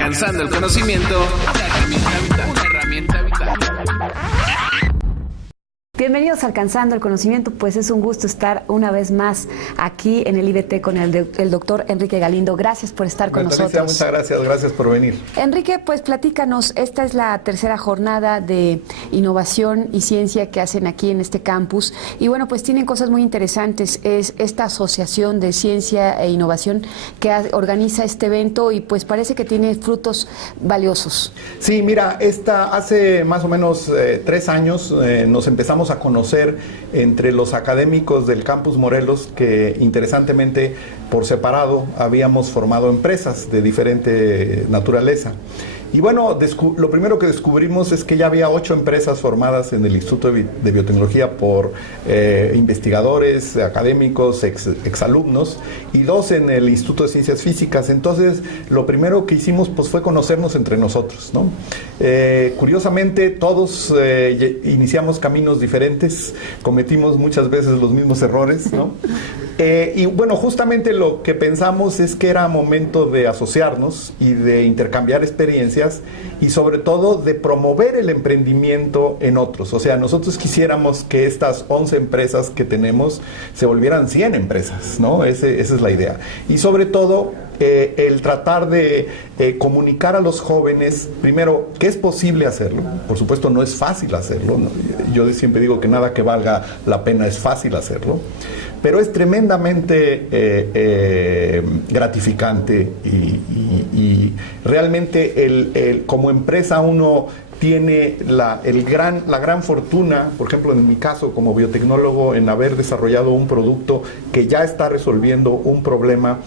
Alcanzando el conocimiento, una herramienta vital. Bienvenidos a Alcanzando el Conocimiento, pues es un gusto estar una vez más aquí en el IBT con el doctor Enrique Galindo. Gracias por estar con nosotros. Muchas gracias por venir. Enrique, pues platícanos, esta es la tercera jornada de innovación y ciencia que hacen aquí en este campus y bueno, pues tienen cosas muy interesantes, es esta asociación de ciencia e innovación que organiza este evento y pues parece que tiene frutos valiosos. Sí, mira, hace más o menos 3 años nos empezamos a conocer entre los académicos del Campus Morelos que interesantemente por separado habíamos formado empresas de diferente naturaleza. Y bueno, lo primero que descubrimos es que ya había 8 empresas formadas en el Instituto de Biotecnología por investigadores, académicos, exalumnos, y 2 en el Instituto de Ciencias Físicas. Entonces, lo primero que hicimos pues, fue conocernos entre nosotros, ¿no? Curiosamente, todos iniciamos caminos diferentes, cometimos muchas veces los mismos errores, ¿no? Y bueno, justamente lo que pensamos es que era momento de asociarnos y de intercambiar experiencias y sobre todo de promover el emprendimiento en otros. O sea, nosotros quisiéramos que estas 11 empresas que tenemos se volvieran 100 empresas, ¿no? Esa es la idea. Y sobre todo, el tratar de comunicar a los jóvenes, primero, que es posible hacerlo. Por supuesto, no es fácil hacerlo, ¿no? Yo siempre digo que nada que valga la pena es fácil hacerlo, pero es tremendamente gratificante y realmente como empresa uno tiene la gran fortuna, por ejemplo en mi caso como biotecnólogo, en haber desarrollado un producto que ya está resolviendo un problema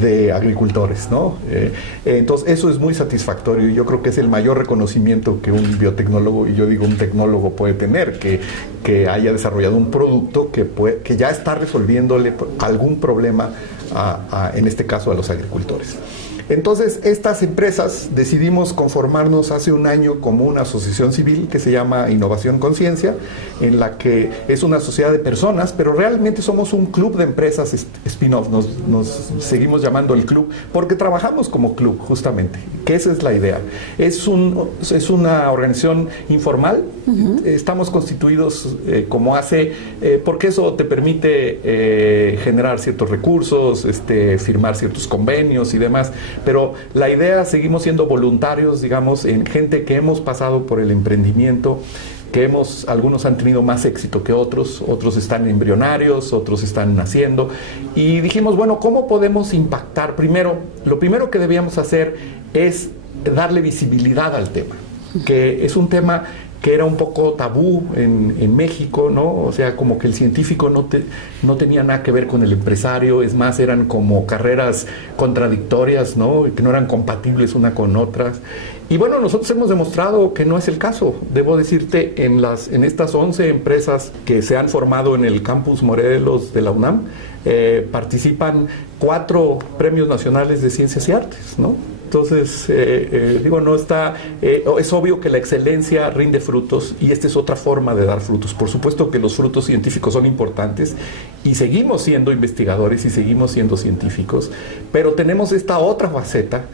de agricultores, ¿no? Entonces eso es muy satisfactorio y yo creo que es el mayor reconocimiento que un biotecnólogo, y yo digo un tecnólogo, puede tener, que haya desarrollado un producto que ya está resolviéndole algún problema en este caso a los agricultores. Entonces, estas empresas decidimos conformarnos hace un año como una asociación civil que se llama Innovación Conciencia, en la que es una sociedad de personas, pero realmente somos un club de empresas spin-off, nos seguimos llamando el club, porque trabajamos como club, justamente, que esa es la idea. Es una organización informal, estamos constituidos porque eso te permite generar ciertos recursos, firmar ciertos convenios y demás. Pero la idea, seguimos siendo voluntarios, digamos, en gente que hemos pasado por el emprendimiento, algunos han tenido más éxito que otros están embrionarios, otros están naciendo, y dijimos, bueno, ¿cómo podemos impactar? Lo primero que debíamos hacer es darle visibilidad al tema, que es un tema que era un poco tabú en México, ¿no? O sea, como que el científico no tenía nada que ver con el empresario, es más, eran como carreras contradictorias, ¿no? Que no eran compatibles una con otras. Y bueno, nosotros hemos demostrado que no es el caso. Debo decirte, en estas 11 empresas que se han formado en el Campus Morelos de la UNAM, participan 4 premios nacionales de ciencias y artes, ¿no? Entonces, es obvio que la excelencia rinde frutos y esta es otra forma de dar frutos. Por supuesto que los frutos científicos son importantes y seguimos siendo investigadores y seguimos siendo científicos, pero tenemos esta otra faceta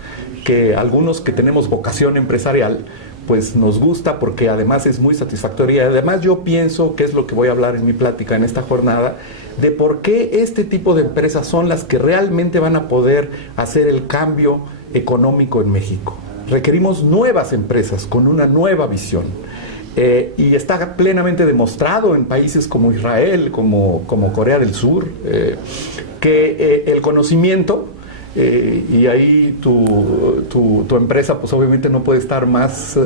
que algunos que tenemos vocación empresarial, pues nos gusta porque además es muy satisfactoria. Además yo pienso, que es lo que voy a hablar en mi plática en esta jornada, de por qué este tipo de empresas son las que realmente van a poder hacer el cambio económico en México. Requerimos nuevas empresas con una nueva visión. Y está plenamente demostrado en países como Israel, como Corea del Sur, que el conocimiento, y ahí tu empresa pues obviamente no puede estar más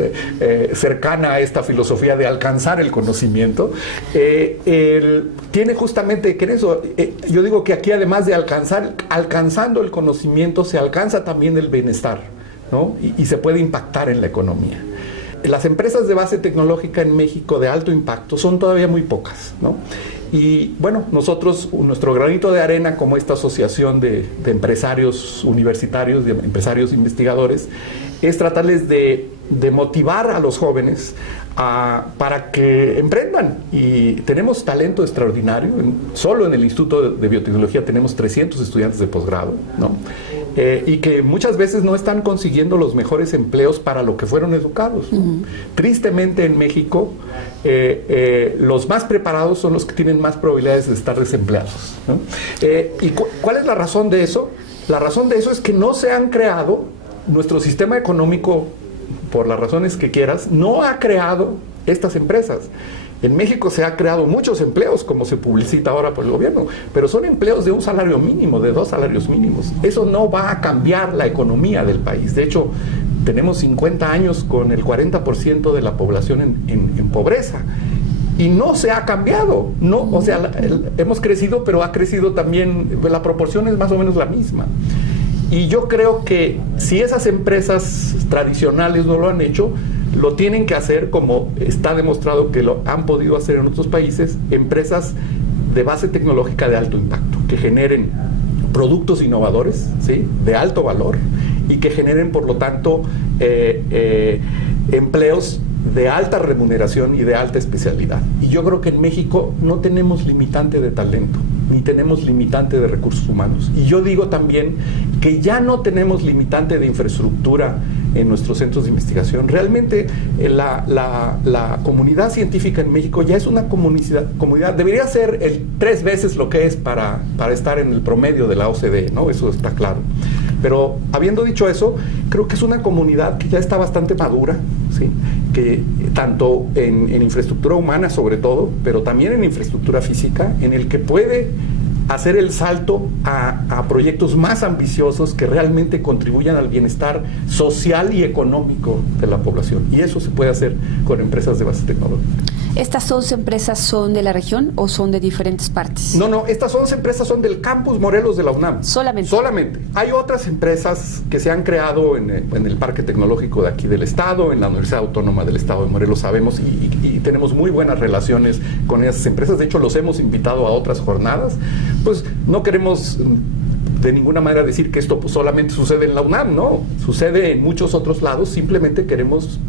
cercana a esta filosofía de alcanzar el conocimiento, tiene justamente que en eso, yo digo que aquí además de alcanzando el conocimiento se alcanza también el bienestar, ¿no? Y se puede impactar en la economía. Las empresas de base tecnológica en México de alto impacto son todavía muy pocas, ¿no? Y bueno, nosotros, nuestro granito de arena como esta asociación de empresarios universitarios, de empresarios investigadores, es tratarles de motivar a los jóvenes para que emprendan. Y tenemos talento extraordinario. Solo en el Instituto de Biotecnología tenemos 300 estudiantes de posgrado, ¿no? y que muchas veces no están consiguiendo los mejores empleos para lo que fueron educados, ¿no? Tristemente en México, los más preparados son los que tienen más probabilidades de estar desempleados, ¿no? ¿Y cuál es la razón de eso? La razón de eso es que no se han creado, nuestro sistema económico, por las razones que quieras, no ha creado estas empresas. En México se ha creado muchos empleos, como se publicita ahora por el gobierno, pero son empleos de un salario mínimo, de 2 salarios mínimos. Eso no va a cambiar la economía del país. De hecho, tenemos 50 años con el 40% de la población en pobreza. Y no se ha cambiado. No, o sea, hemos crecido, pero ha crecido también, la proporción es más o menos la misma. Y yo creo que si esas empresas tradicionales no lo han hecho, lo tienen que hacer, como está demostrado que lo han podido hacer en otros países, empresas de base tecnológica de alto impacto, que generen productos innovadores, ¿sí?, de alto valor, y que generen, por lo tanto, empleos de alta remuneración y de alta especialidad. Y yo creo que en México no tenemos limitante de talento, ni tenemos limitante de recursos humanos. Y yo digo también que ya no tenemos limitante de infraestructura en nuestros centros de investigación. Realmente la comunidad científica en México ya es una comunidad, debería ser 3 veces lo que es para estar en el promedio de la OCDE, ¿no? Eso está claro. Pero habiendo dicho eso, creo que es una comunidad que ya está bastante madura, ¿sí?, que tanto en infraestructura humana sobre todo, pero también en infraestructura física, en el que puede hacer el salto a proyectos más ambiciosos que realmente contribuyan al bienestar social y económico de la población. Y eso se puede hacer con empresas de base tecnológica. ¿Estas 11 empresas son de la región o son de diferentes partes? No, estas 11 empresas son del Campus Morelos de la UNAM. Solamente. Hay otras empresas que se han creado en el Parque Tecnológico de aquí del Estado, en la Universidad Autónoma del Estado de Morelos, sabemos, y tenemos muy buenas relaciones con esas empresas. De hecho, los hemos invitado a otras jornadas. Pues no queremos de ninguna manera decir que esto pues solamente sucede en la UNAM, no, sucede en muchos otros lados. Simplemente queremos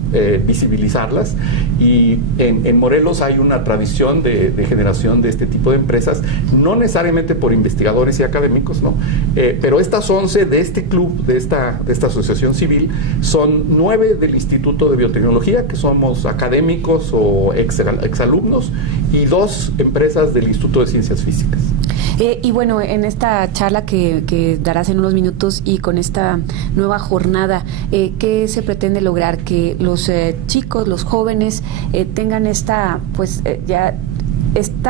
visibilizarlas, y en Morelos hay una tradición de generación de este tipo de empresas, no necesariamente por investigadores y académicos, ¿no? Pero estas 11 de este club, de esta asociación civil, son 9 del Instituto de Biotecnología, que somos académicos o exalumnos, y 2 empresas del Instituto de Ciencias Físicas. Y bueno, en esta charla que darás en unos minutos y con esta nueva jornada, ¿qué se pretende lograr? Que los chicos, los jóvenes tengan esta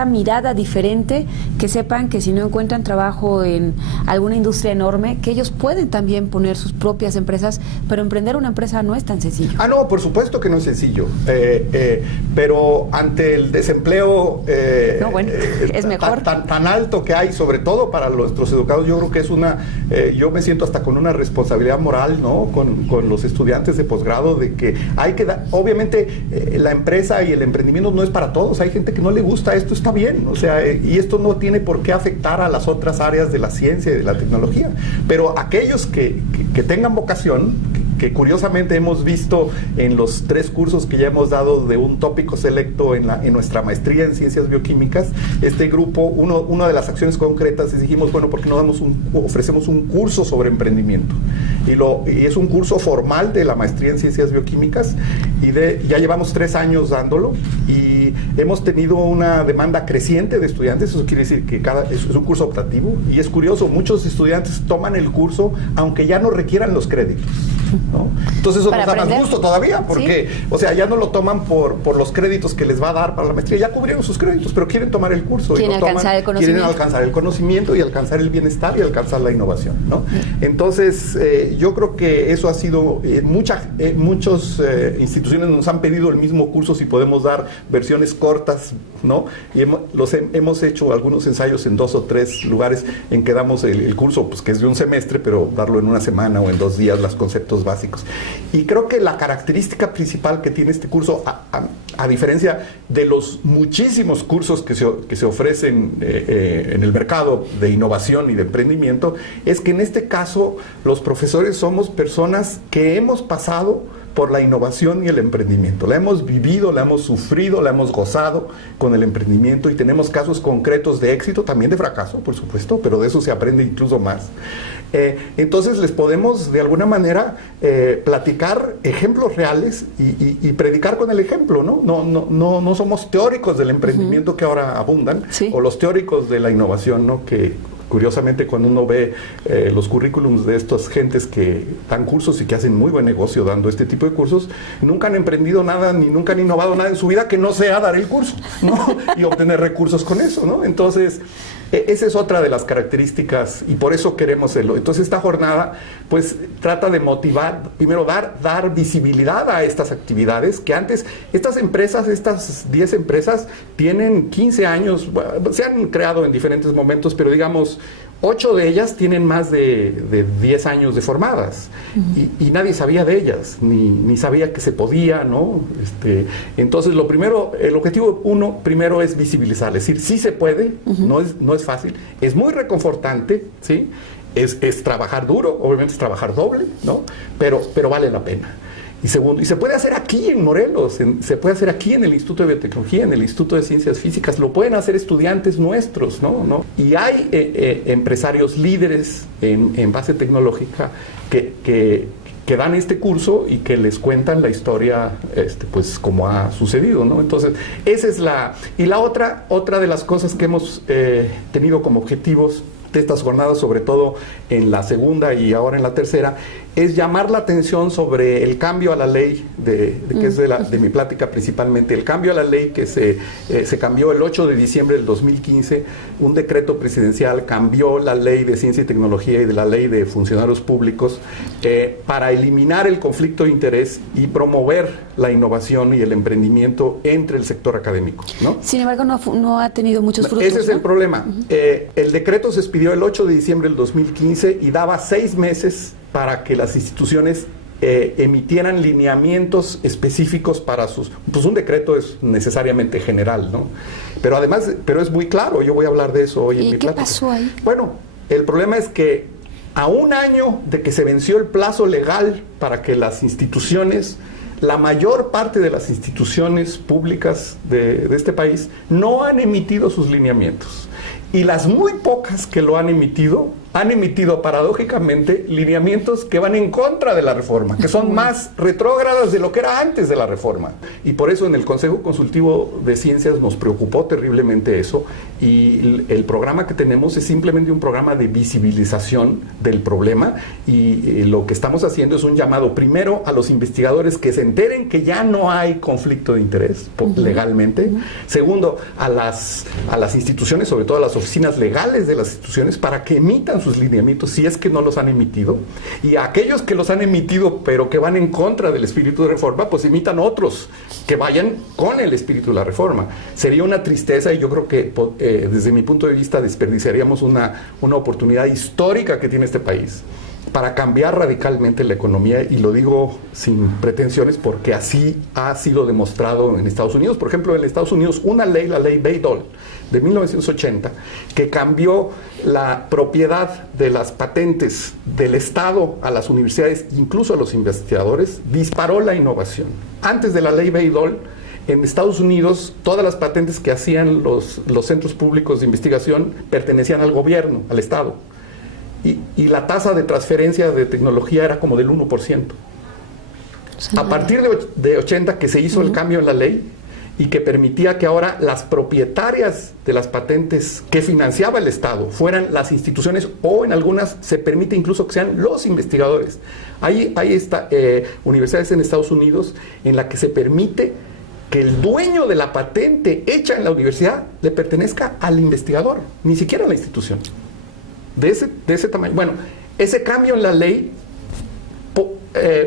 mirada diferente, que sepan que si no encuentran trabajo en alguna industria enorme, que ellos pueden también poner sus propias empresas, pero emprender una empresa no es tan sencillo. No, por supuesto que no es sencillo, pero ante el desempleo es mejor. Tan alto que hay, sobre todo para nuestros educados, yo creo que es yo me siento hasta con una responsabilidad moral, ¿no?, con los estudiantes de posgrado, de que hay que dar, obviamente la empresa y el emprendimiento no es para todos, hay gente que no le gusta esto, está bien, o sea, y esto no tiene por qué afectar a las otras áreas de la ciencia y de la tecnología, pero aquellos que tengan vocación, que curiosamente hemos visto en los 3 cursos que ya hemos dado de un tópico selecto en nuestra maestría en ciencias bioquímicas, este grupo, una de las acciones concretas es, dijimos, bueno, ¿por qué no ofrecemos un curso sobre emprendimiento? Y es un curso formal de la maestría en ciencias bioquímicas, y ya llevamos 3 años dándolo, y hemos tenido una demanda creciente de estudiantes. Eso quiere decir que es un curso optativo, y es curioso, muchos estudiantes toman el curso aunque ya no requieran los créditos, ¿no? Entonces eso nos da más gusto todavía, porque, ¿sí?, o sea, ya no lo toman por los créditos que les va a dar para la maestría, ya cubrieron sus créditos, pero quieren tomar el curso, quieren alcanzar el conocimiento y alcanzar el bienestar y alcanzar la innovación, ¿no? Entonces yo creo que eso ha sido, muchas instituciones nos han pedido el mismo curso, si podemos dar versiones cortas, ¿no? Y hemos hecho algunos ensayos en 2 o 3 lugares en que damos el curso, pues que es de un semestre, pero darlo en una semana o en 2 días, los conceptos básicos. Y creo que la característica principal que tiene este curso, a diferencia de los muchísimos cursos que se ofrecen en el mercado de innovación y de emprendimiento, es que en este caso los profesores somos personas que hemos pasado por la innovación y el emprendimiento. La hemos vivido, la hemos sufrido, la hemos gozado con el emprendimiento y tenemos casos concretos de éxito, también de fracaso, por supuesto, pero de eso se aprende incluso más. Entonces les podemos de alguna manera platicar ejemplos reales y predicar con el ejemplo, ¿no? No somos teóricos del emprendimiento que ahora abundan, sí, o los teóricos de la innovación, ¿no? Que curiosamente cuando uno ve los currículums de estas gentes que dan cursos y que hacen muy buen negocio dando este tipo de cursos, nunca han emprendido nada ni nunca han innovado nada en su vida que no sea dar el curso, ¿no? Y obtener recursos con eso, ¿no? Entonces, esa es otra de las características y por eso queremos hacerlo. Entonces esta jornada pues trata de motivar, primero dar visibilidad a estas actividades que antes, estas empresas, estas 10 empresas tienen 15 años, se han creado en diferentes momentos, pero digamos 8 de ellas tienen más de 10 años de formadas y nadie sabía de ellas, ni sabía que se podía, ¿no? Entonces lo primero, el objetivo primero es visibilizar, es decir, sí se puede, no es fácil, es muy reconfortante, ¿sí? Es trabajar duro, obviamente es trabajar doble, ¿no? Pero vale la pena. Y segundo, y se puede hacer aquí en Morelos, se puede hacer aquí en el Instituto de Biotecnología, en el Instituto de Ciencias Físicas, lo pueden hacer estudiantes nuestros, ¿no? Y hay empresarios líderes en base tecnológica que dan este curso y que les cuentan la historia, pues como ha sucedido, ¿no? Entonces, esa es y la otra de las cosas que hemos tenido como objetivos de estas jornadas, sobre todo en la segunda y ahora en la tercera, es llamar la atención sobre el cambio a la ley, que es de mi plática principalmente, el cambio a la ley que se cambió el 8 de diciembre del 2015, un decreto presidencial cambió la ley de ciencia y tecnología y de la ley de funcionarios públicos para eliminar el conflicto de interés y promover la innovación y el emprendimiento entre el sector académico, ¿no? Sin embargo, no ha tenido muchos frutos. Ese es el problema. El decreto se expidió el 8 de diciembre del 2015 y daba 6 meses para que las instituciones emitieran lineamientos específicos para pues un decreto es necesariamente general, ¿no? Pero es muy claro, yo voy a hablar de eso hoy en mi plática. ¿Y qué pasó ahí? Bueno, el problema es que a un año de que se venció el plazo legal para que las instituciones, la mayor parte de las instituciones públicas de este país no han emitido sus lineamientos. Y las muy pocas que lo han emitido paradójicamente lineamientos que van en contra de la reforma, que son más retrógradas de lo que era antes de la reforma. Y por eso en el Consejo Consultivo de Ciencias nos preocupó terriblemente eso, y el programa que tenemos es simplemente un programa de visibilización del problema, y lo que estamos haciendo es un llamado primero a los investigadores que se enteren que ya no hay conflicto de interés legalmente. Segundo, a las instituciones, sobre todo a las oficinas legales de las instituciones, para que emitan sus lineamientos si es que no los han emitido, y a aquellos que los han emitido pero que van en contra del espíritu de reforma, pues emitan otros que vayan con el espíritu de la reforma. Sería una tristeza, y yo creo que desde mi punto de vista desperdiciaríamos una oportunidad histórica que tiene este país para cambiar radicalmente la economía, y lo digo sin pretensiones porque así ha sido demostrado en Estados Unidos. Por ejemplo, en Estados Unidos la ley Bayh-Dole de 1980, que cambió la propiedad de las patentes del Estado a las universidades, incluso a los investigadores, disparó la innovación. Antes de la ley Bayh-Dole, en Estados Unidos, todas las patentes que hacían los centros públicos de investigación pertenecían al gobierno, al Estado. Y la tasa de transferencia de tecnología era como del 1%. A partir de 80, que se hizo el cambio en la ley y que permitía que ahora las propietarias de las patentes que financiaba el Estado fueran las instituciones, o en algunas se permite incluso que sean los investigadores. Hay universidades en Estados Unidos en la que se permite que el dueño de la patente hecha en la universidad le pertenezca al investigador, ni siquiera a la institución. De ese tamaño. Bueno, ese cambio en la ley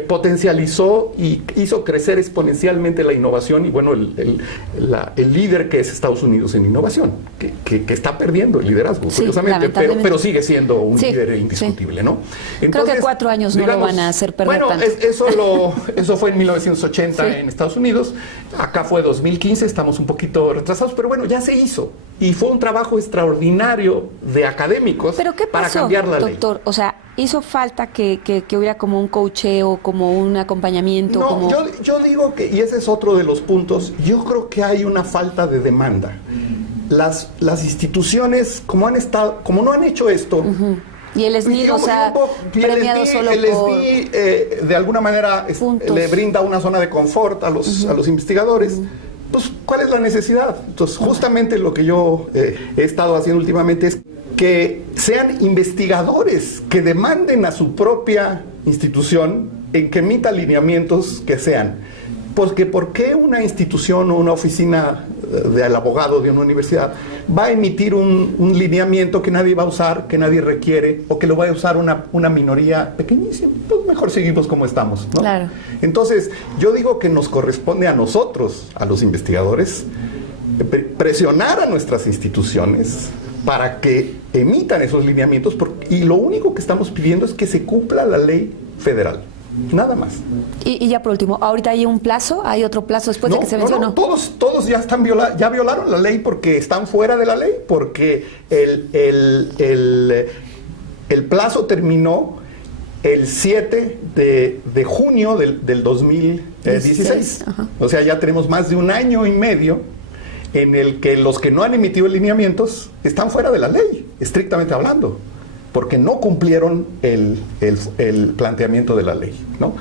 potencializó y hizo crecer exponencialmente la innovación, y bueno, el líder que es Estados Unidos en innovación, que está perdiendo el liderazgo, sí, curiosamente, pero sigue siendo un líder indiscutible, ¿no? Entonces, creo que 4 años no lo van a hacer perder tanto. Eso fue en 1980 en Estados Unidos, acá fue 2015, estamos un poquito retrasados, pero bueno, ya se hizo. y fue un trabajo extraordinario de académicos. ¿Pero qué para pasó, cambiar la ley. doctor? O sea, ¿hizo falta que hubiera como un coacheo, como un acompañamiento? No, como... yo digo que, y ese es otro de los puntos, yo creo que hay una falta de demanda. Las instituciones, como no han hecho esto... Uh-huh. Y el SNI, o sea, premiado solo el por... SNI, de alguna manera, le brinda una zona de confort a los investigadores. Pues, ¿cuál es la necesidad? Entonces, justamente lo que yo he estado haciendo últimamente es que sean investigadores que demanden a su propia institución en que emita lineamientos que sean. Porque ¿por qué una institución o una oficina del abogado de una universidad va a emitir un lineamiento que nadie va a usar, que nadie requiere, o que lo va a usar una minoría pequeñísima? Pues mejor seguimos como estamos, ¿no? Claro. Entonces, yo digo que nos corresponde a nosotros, a los investigadores, presionar a nuestras instituciones para que emitan esos lineamientos, y lo único que estamos pidiendo es que se cumpla la ley federal. Nada más. Y ya por último, ¿ahorita hay un plazo? ¿Hay otro plazo después de que se venció? No, todos ya están ya violaron la ley porque están fuera de la ley, porque el plazo terminó el 7 de junio del 2016. O sea, ya tenemos más de un año y medio en el que los que no han emitido lineamientos están fuera de la ley, estrictamente hablando, porque no cumplieron el planteamiento de la ley, ¿no?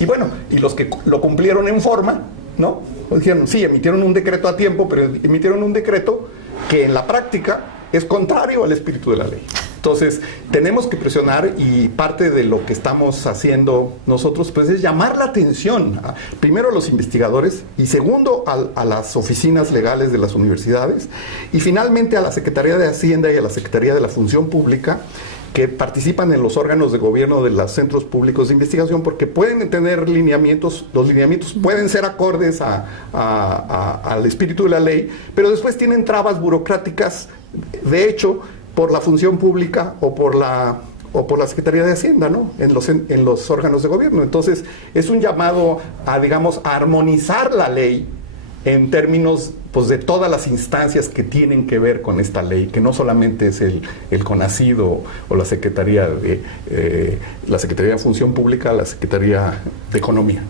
Y bueno, y los que lo cumplieron en forma, ¿no? Pues dijeron, sí, emitieron un decreto a tiempo, pero emitieron un decreto que en la práctica es contrario al espíritu de la ley. Entonces, tenemos que presionar, y parte de lo que estamos haciendo nosotros, pues, es llamar la atención, primero a los investigadores, y segundo a las oficinas legales de las universidades, y finalmente a la Secretaría de Hacienda y a la Secretaría de la Función Pública, que participan en los órganos de gobierno de los centros públicos de investigación, porque pueden tener lineamientos, los lineamientos pueden ser acordes al espíritu de la ley, pero después tienen trabas burocráticas, de hecho, por la función pública o por la Secretaría de Hacienda, ¿no? En los órganos de gobierno. Entonces, es un llamado a, digamos, a armonizar la ley en términos, pues, de todas las instancias que tienen que ver con esta ley, que no solamente es el CONACYT o la Secretaría de Función Pública, la Secretaría de Economía.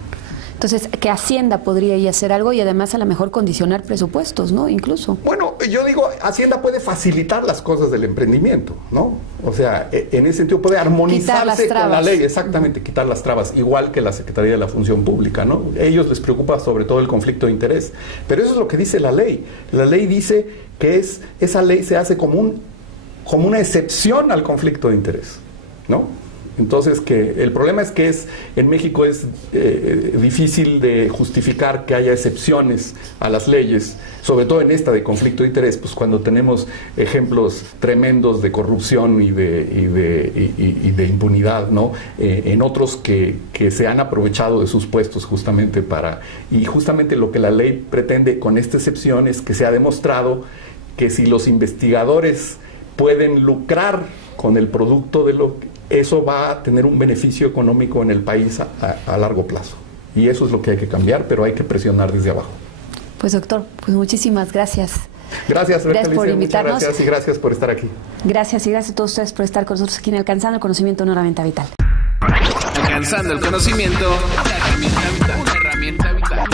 Entonces, que Hacienda podría ir a hacer algo, y además a lo mejor condicionar presupuestos, ¿no? Incluso. Bueno, yo digo, Hacienda puede facilitar las cosas del emprendimiento, ¿no? O sea, en ese sentido puede armonizarse con la ley, exactamente, quitar las trabas, igual que la Secretaría de la Función Pública, ¿no? A ellos les preocupa sobre todo el conflicto de interés, pero eso es lo que dice la ley. La ley dice que esa ley se hace como una excepción al conflicto de interés, ¿no? Entonces, que el problema es que en México es difícil de justificar que haya excepciones a las leyes, sobre todo en esta de conflicto de interés, pues cuando tenemos ejemplos tremendos de corrupción y de impunidad, ¿no? En otros que se han aprovechado de sus puestos justamente y justamente lo que la ley pretende con esta excepción es que se ha demostrado que si los investigadores pueden lucrar con el producto eso va a tener un beneficio económico en el país a largo plazo. Y eso es lo que hay que cambiar, pero hay que presionar desde abajo. Pues, doctor, pues muchísimas gracias. Gracias por invitarnos. Muchas gracias y gracias por estar aquí. Gracias, y gracias a todos ustedes por estar con nosotros aquí en Alcanzando el Conocimiento, una herramienta vital. Alcanzando el conocimiento, una herramienta vital.